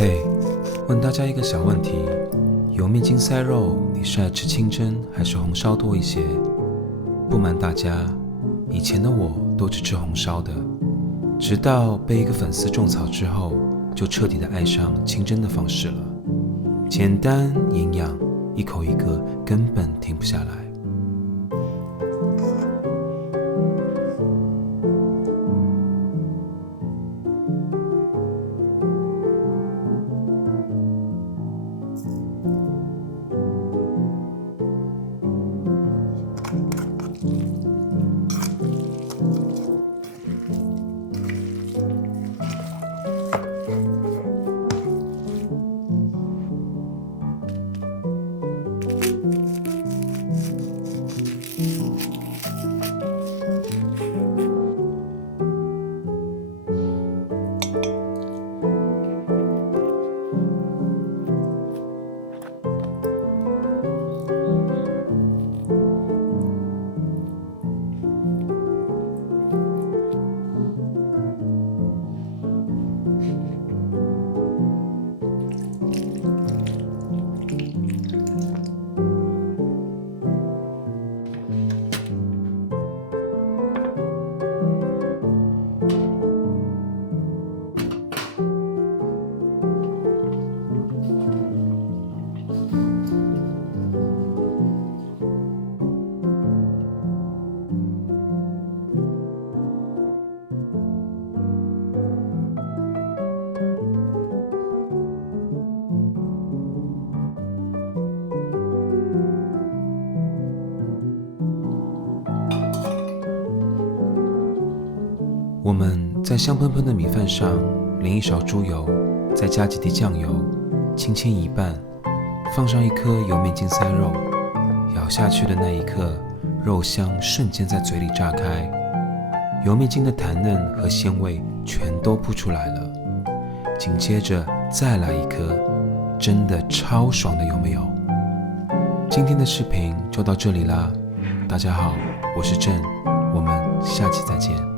嘿，问大家一个小问题，油面筋塞肉，你是爱吃清蒸还是红烧多一些？不瞒大家，以前的我都只吃红烧的，直到被一个粉丝种草之后，就彻底的爱上清蒸的方式了。简单营养，一口一个，根本停不下来。我们在香喷喷的米饭上淋一勺猪油，再加几滴酱油，轻轻一拌，放上一颗油面筋塞肉，咬下去的那一刻，肉香瞬间在嘴里炸开，油面筋的弹嫩和鲜味全都扑出来了。紧接着再来一颗，真的超爽的，有没有？今天的视频就到这里啦，大家好，我是郑，我们下期再见。